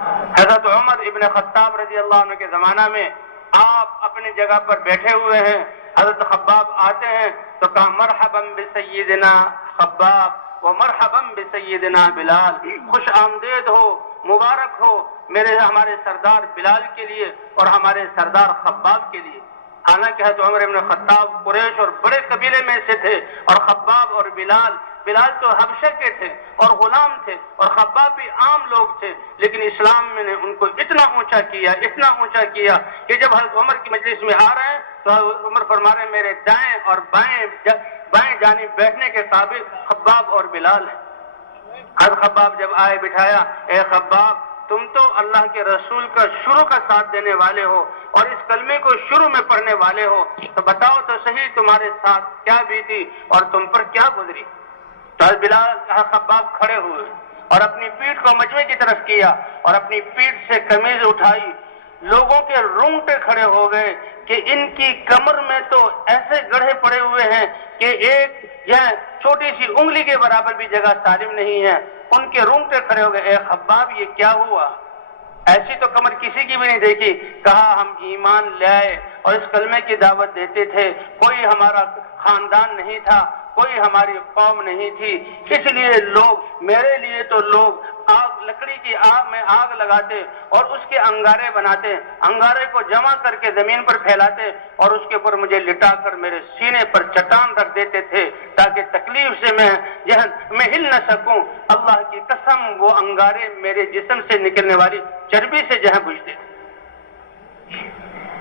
حضرت عمر ابن خطاب رضی اللہ عنہ کے زمانہ میں آپ اپنی جگہ پر بیٹھے ہوئے ہیں، حضرت خباب آتے ہیں تو کہا مرحبا بسیدنا خباب و مرحبا بسیدنا بلال، خوش آمدید ہو، مبارک ہو ہمارے سردار بلال کے لیے اور ہمارے سردار خباب کے لیے۔ حالانکہ حضرت عمر ابن خطاب قریش اور بڑے قبیلے میں سے تھے، اور خباب اور بلال تو حبشہ کے تھے اور غلام تھے، اور خباب بھی عام لوگ تھے، لیکن اسلام نے ان کو اتنا اونچا کیا کہ جب حضرت عمر کی مجلس میں آ رہے ہیں تو حضرت عمر فرما رہے ہیں میرے دائیں اور بائیں جانب بیٹھنے کے قابل خباب اور بلال ہیں۔ حضرت خباب جب آئے بٹھایا، اے خباب تم تو اللہ کے رسول کا شروع کا ساتھ دینے والے ہو اور اس کلمے کو شروع میں پڑھنے والے ہو، تو بتاؤ تو صحیح تمہارے ساتھ کیا بیتی اور تم پر کیا گزری۔ تو بلال خباب کھڑے ہوئے اور اپنی پیٹھ کو مجمع کی طرف کیا اور اپنی پیٹھ سے قمیض اٹھائی، لوگوں کے رونگٹے کھڑے ہو گئے کہ ان کی کمر میں تو ایسے گڑھے پڑے ہوئے ہیں کہ ایک یہ چھوٹی سی انگلی کے برابر بھی جگہ سالم نہیں ہے۔ ان کے رونگٹے کھڑے ہو گئے، اے خباب یہ کیا ہوا؟ ایسی تو کمر کسی کی بھی نہیں دیکھی۔ کہا ہم ایمان لے آئے اور اس کلمے کی دعوت دیتے تھے، کوئی ہمارا خاندان نہیں تھا، کوئی ہماری قوم نہیں تھی، اس لیے میرے لیے تو لوگ لکڑی کی آگ میں آگ لگاتے اور اس کے انگارے بناتے، انگارے کو جمع کر کے زمین پر پھیلاتے اور اس کے اوپر مجھے لٹا کر میرے سینے پر چٹان رکھ دیتے تھے تاکہ تکلیف سے میں ہل نہ سکوں۔ اللہ کی قسم وہ انگارے میرے جسم سے نکلنے والی چربی سے بجھتے تھے۔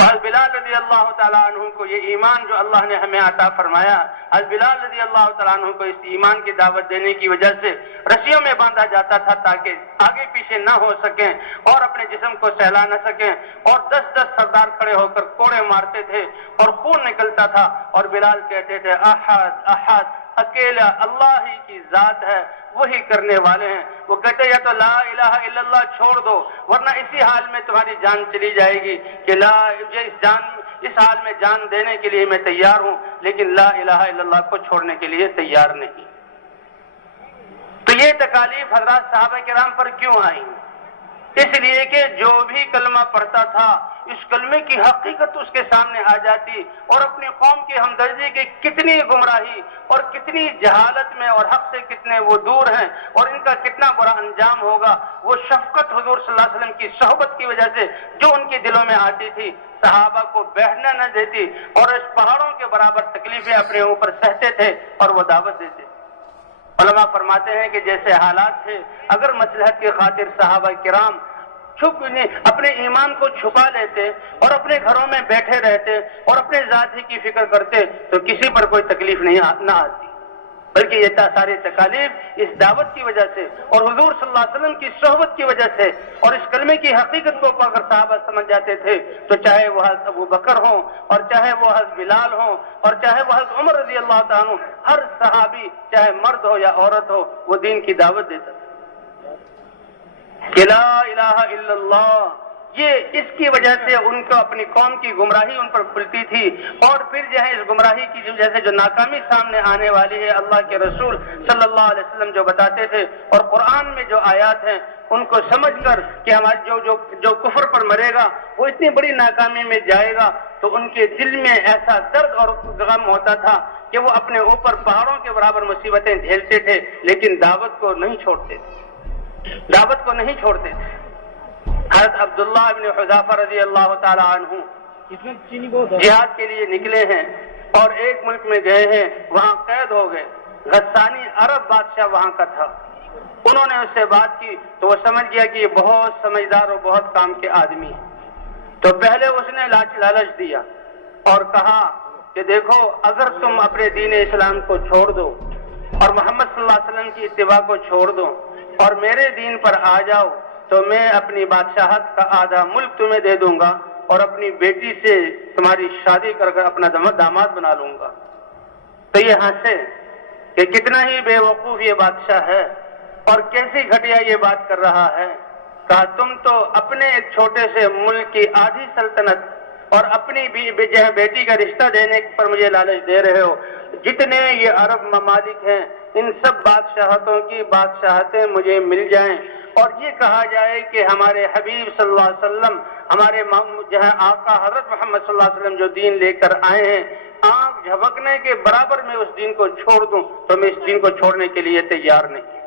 حضرت بلال رضی اللہ تعالیٰ عنہ کو یہ ایمان جو اللہ نے ہمیں عطا فرمایا، حضرت بلال رضی اللہ تعالیٰ عنہ کو اس ایمان کی دعوت دینے کی وجہ سے رسیوں میں باندھا جاتا تھا تاکہ آگے پیچھے نہ ہو سکیں اور اپنے جسم کو سہلا نہ سکیں، اور 10 سردار کھڑے ہو کر کوڑے مارتے تھے اور خون نکلتا تھا، اور بلال کہتے تھے احد احد، اکیلا اللہ ہی کی ذات ہے، وہی کرنے والے ہیں۔ وہ کہتے یا تو لا الہ الا اللہ چھوڑ دو ورنہ اسی حال میں تمہاری جان چلی جائے گی، کہ اس حال میں جان دینے کے لیے میں تیار ہوں لیکن لا الہ الا اللہ کو چھوڑنے کے لیے تیار نہیں۔ تو یہ تکالیف حضرات صحابہ کرام پر کیوں آئیں؟ اس لیے کہ جو بھی کلمہ پڑھتا تھا اس کلمے کی حقیقت اس کے سامنے آ جاتی اور اپنی قوم کی ہمدردی کی کتنی گمراہی اور کتنی جہالت میں اور حق سے کتنے وہ دور ہیں اور ان کا کتنا برا انجام ہوگا، وہ شفقت حضور صلی اللہ علیہ وسلم کی صحبت کی وجہ سے جو ان کے دلوں میں آتی تھی، صحابہ کو بہنا نہ دیتی اور اس پہاڑوں کے برابر تکلیفیں اپنے اوپر سہتے تھے اور وہ دعوت دیتے۔ علماء فرماتے ہیں کہ جیسے حالات تھے، اگر مصلحت کی خاطر صحابہ کرام اپنے ایمان کو چھپا لیتے اور اپنے گھروں میں بیٹھے رہتے اور اپنے ذات ہی کی فکر کرتے تو کسی پر کوئی تکلیف نہ آتی، بلکہ یہ ساری تکالیف اس دعوت کی وجہ سے اور حضور صلی اللہ علیہ وسلم کی صحبت کی وجہ سے اور اس کلمے کی حقیقت کو اگر صحابہ سمجھ جاتے تھے تو چاہے وہ حضرت ابو بکر ہوں اور چاہے وہ حضرت بلال ہوں اور چاہے وہ حضرت عمر رضی اللہ تعالیٰ عنہ، ہر صحابی چاہے مرد ہو یا عورت ہو وہ دین کی دعوت دیتا تھا کہ لا الہ الا اللہ۔ یہ اس کی وجہ سے ان کو اپنی قوم کی گمراہی ان پر کھلتی تھی، اور پھر جو ہے اس گمراہی کی وجہ سے جو ناکامی سامنے آنے والی ہے، اللہ کے رسول صلی اللہ علیہ وسلم جو بتاتے تھے اور قرآن میں جو آیات ہیں ان کو سمجھ کر کہ ہمارے جو کفر پر مرے گا وہ اتنی بڑی ناکامی میں جائے گا، تو ان کے دل میں ایسا درد اور غم ہوتا تھا کہ وہ اپنے اوپر پہاڑوں کے برابر مصیبتیں جھیلتے تھے لیکن دعوت کو نہیں چھوڑتے تھے۔ حضرت عبداللہ بن حذافہ رضی اللہ تعالی عنہ جہاد کے لیے نکلے ہیں اور ایک ملک میں گئے ہیں، وہاں قید ہو گئے۔ غسانی عرب بادشاہ وہاں کا تھا، انہوں نے اس سے بات کی تو وہ سمجھ گیا کہ یہ بہت سمجھدار اور بہت کام کے آدمی ہے، تو پہلے اس نے لالچ دیا اور کہا کہ دیکھو اگر تم اپنے دین اسلام کو چھوڑ دو اور محمد صلی اللہ علیہ وسلم کی اتباع کو چھوڑ دو اور میرے دین پر آ جاؤ تو میں اپنی بادشاہت کا آدھا ملک تمہیں دے دوں گا اور اپنی بیٹی سے تمہاری شادی کر کر اپنا داماد بنا لوں گا۔ تو یہ ہنسے کہ کتنا ہی بے وقوف یہ بادشاہ ہے اور کیسی گھٹیا یہ بات کر رہا ہے۔ کہا تم تو اپنے ایک چھوٹے سے ملک کی آدھی سلطنت اور اپنی بیٹی کا رشتہ دینے پر مجھے لالچ دے رہے ہو. جتنے یہ عرب ممالک ہیں ان سب بادشاہتوں کی بادشاہتیں مجھے مل جائیں اور یہ کہا جائے کہ ہمارے حبیب صلی اللہ علیہ وسلم ہمارے جہاں آقا حضرت محمد صلی اللہ علیہ وسلم جو دین لے کر آئے ہیں آنکھ جھپکنے کے برابر میں اس دین کو چھوڑ دوں تو میں اس دین کو چھوڑنے کے لیے تیار نہیں.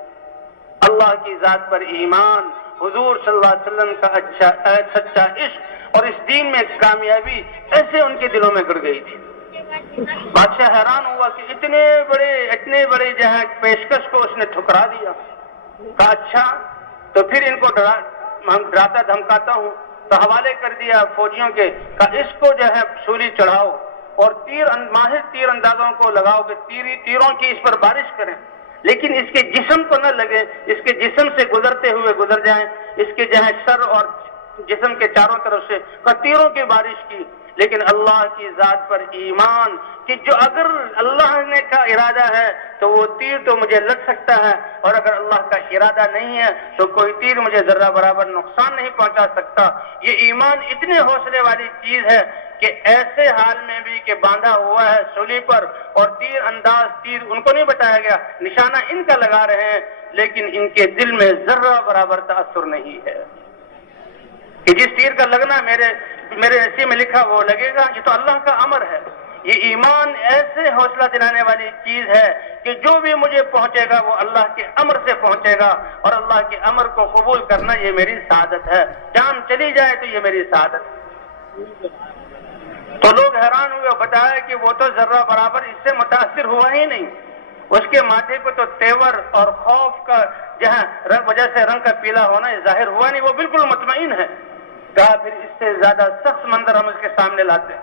اللہ کی ذات پر ایمان, حضور صلی اللہ علیہ وسلم کا سچا عشق اور اس دین میں کامیابی ایسے ان کے دلوں میں گڑ گئی تھی. بادشاہ حیران ہوا کہ اتنے بڑے جو ہے پیشکش کو اس نے ٹھکرا دیا. کہا اچھا تو پھر ان کو ڈراتا دھمکاتا ہوں, تو حوالے کر دیا فوجیوں کے. کہا اس کو جو ہے سولی چڑھاؤ اور ماہر تیر اندازوں کو لگاؤ کہ تیروں کی اس پر بارش کریں, لیکن اس کے جسم کو نہ لگے, اس کے جسم سے گزرتے ہوئے گزر جائیں, اس کے جو ہے سر اور جسم کے چاروں طرف سے تیروں کی بارش کی. لیکن اللہ کی ذات پر ایمان کہ جو اگر اللہ نے کا ارادہ ہے تو وہ تیر تو مجھے لگ سکتا ہے, اور اگر اللہ کا ارادہ نہیں ہے تو کوئی تیر مجھے ذرہ برابر نقصان نہیں پہنچا سکتا. یہ ایمان اتنے حوصلے والی چیز ہے کہ ایسے حال میں بھی کہ باندھا ہوا ہے سولی پر اور تیر ان کو نہیں بتایا گیا, نشانہ ان کا لگا رہے ہیں, لیکن ان کے دل میں ذرہ برابر تاثر نہیں ہے کہ جس تیر کا لگنا میرے نصیب میں لکھا وہ لگے گا. یہ تو اللہ کا امر ہے. یہ ایمان ایسے حوصلہ دلانے والی چیز ہے کہ جو بھی مجھے پہنچے گا وہ اللہ کے امر سے پہنچے گا, اور اللہ کے امر کو قبول کرنا یہ میری سعادت ہے. جان چلی جائے تو یہ میری سعادت. تو لوگ حیران ہوئے, بتایا کہ وہ تو ذرہ برابر اس سے متاثر ہوا ہی نہیں. اس کے ماتھے پہ تو تیور اور خوف کا جہاں وجہ سے رنگ کا پیلا ہونا ظاہر ہوا نہیں, وہ بالکل مطمئن ہے. کہا پھر اس سے زیادہ سخت منظر ہم اس کے سامنے لاتے ہیں,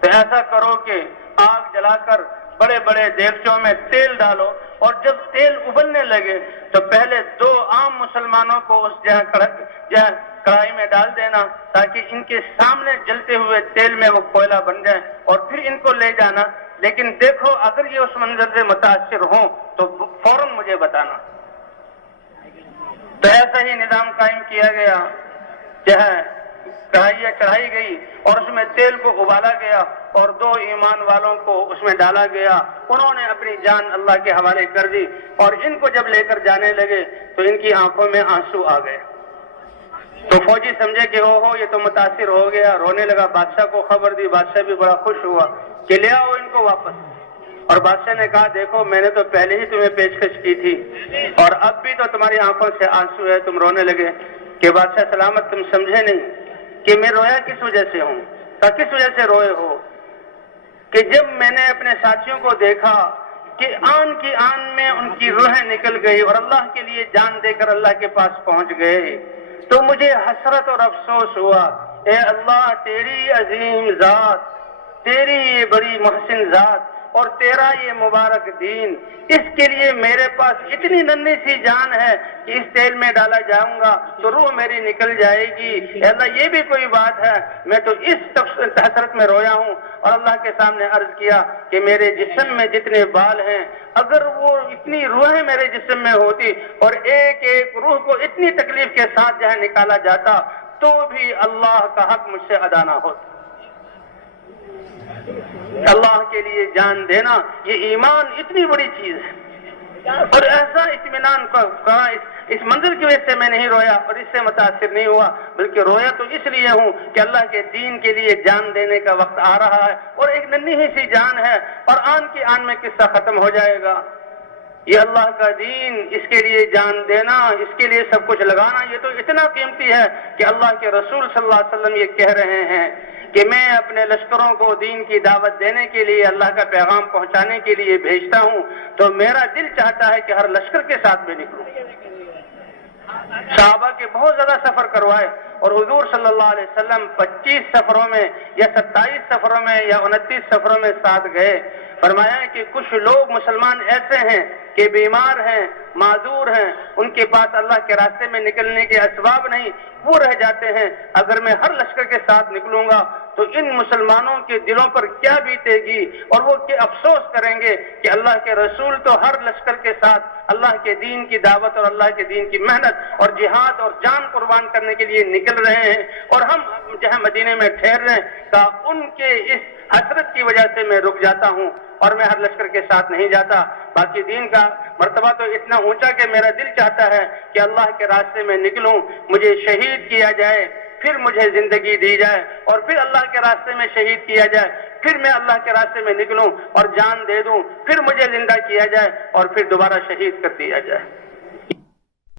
تو ایسا کرو کہ آگ جلا کر بڑے بڑے دیگچوں میں تیل ڈالو, اور جب تیل ابلنے لگے تو پہلے 2 عام مسلمانوں کو اس کڑھائی میں ڈال دینا تاکہ ان کے سامنے جلتے ہوئے تیل میں وہ کوئلہ بن جائے, اور پھر ان کو لے جانا. لیکن دیکھو اگر یہ اس منظر سے متاثر ہوں تو فوراً مجھے بتانا. تو ایسا ہی نظام قائم کیا گیا. کڑھائیاں چڑھائی گئی اور اس میں تیل کو ابالا گیا اور 2 ایمان والوں کو اس میں ڈالا گیا. انہوں نے اپنی جان اللہ کے حوالے کر دی, اور ان کو جب لے کر جانے لگے تو ان کی آنکھوں میں آنسو آ گئے. تو فوجی سمجھے کہ یہ تو متاثر ہو گیا, رونے لگا. بادشاہ کو خبر دی, بادشاہ بھی بڑا خوش ہوا کہ لے آؤ ان کو واپس. اور بادشاہ نے کہا دیکھو میں نے تو پہلے ہی تمہیں پیشکش کی تھی اور اب بھی تو تمہاری آنکھوں سے آنسو ہے, تم رونے لگے. کہ بادشاہ سلامت تم سمجھے نہیں کہ میں رویا کس وجہ سے ہوں. کس وجہ سے روئے ہو؟ کہ جب میں نے اپنے ساتھیوں کو دیکھا کہ آن کی آن میں ان کی روحیں نکل گئی اور اللہ کے لیے جان دے کر اللہ کے پاس پہنچ گئے, تو مجھے حسرت اور افسوس ہوا. اے اللہ تیری عظیم ذات, تیری یہ بڑی محسن ذات اور تیرا یہ مبارک دین, اس کے لیے میرے پاس اتنی ننھی سی جان ہے کہ اس تیل میں ڈالا جاؤں گا تو روح میری نکل جائے گی. اے اللہ یہ بھی کوئی بات ہے؟ میں تو اس حسرت میں رویا ہوں. اور اللہ کے سامنے عرض کیا کہ میرے جسم میں جتنے بال ہیں اگر وہ اتنی روحیں میرے جسم میں ہوتی اور ایک ایک روح کو اتنی تکلیف کے ساتھ جہاں نکالا جاتا تو بھی اللہ کا حق مجھ سے ادا نہ ہوتا. اللہ کے لیے جان دینا یہ ایمان اتنی بڑی چیز ہے. اور ایسا اطمینان کا اس منظر کی وجہ سے میں نہیں رویا اور اس سے متاثر نہیں ہوا, بلکہ رویا تو اس لیے ہوں کہ اللہ کے دین کے لیے جان دینے کا وقت آ رہا ہے اور ایک ننھی ہی سی جان ہے اور آن کی آن میں قصہ ختم ہو جائے گا. یہ اللہ کا دین, اس کے لیے جان دینا, اس کے لیے سب کچھ لگانا, یہ تو اتنا قیمتی ہے کہ اللہ کے رسول صلی اللہ علیہ وسلم یہ کہہ رہے ہیں کہ میں اپنے لشکروں کو دین کی دعوت دینے کے لیے, اللہ کا پیغام پہنچانے کے لیے بھیجتا ہوں, تو میرا دل چاہتا ہے کہ ہر لشکر کے ساتھ میں نکلوں. صحابہ کے بہت زیادہ سفر کروائے اور حضور صلی اللہ علیہ وسلم 25 سفروں میں یا 27 سفروں میں یا 29 سفروں میں ساتھ گئے. فرمایا کہ کچھ لوگ مسلمان ایسے ہیں کہ بیمار ہیں, معذور ہیں, ان کے پاس اللہ کے راستے میں نکلنے کے اسباب نہیں, وہ رہ جاتے ہیں. اگر میں ہر لشکر کے ساتھ نکلوں گا تو ان مسلمانوں کے دلوں پر کیا بیتے گی، اور وہ کیا افسوس کریں گے کہ اللہ کے رسول تو ہر لشکر کے ساتھ اللہ کے دین کی دعوت اور اللہ کے دین کی محنت اور جہاد اور جان قربان کرنے کے لیے نکل رہے ہیں، اور ہم جہاں مدینے میں ٹھہر رہے ہیں، کہ ان کے اس حسرت کی وجہ سے میں رک جاتا ہوں اور میں ہر لشکر کے ساتھ نہیں جاتا۔ باقی دین کا مرتبہ تو اتنا اونچا کہ میرا دل چاہتا ہے کہ اللہ کے راستے میں نکلوں، مجھے شہید کیا جائے، پھر مجھے زندگی دی جائے، اور پھر اللہ کے راستے میں شہید کیا جائے، پھر میں اللہ کے راستے میں نکلوں اور جان دے دوں، پھر مجھے زندہ کیا جائے اور پھر دوبارہ شہید کر دیا جائے۔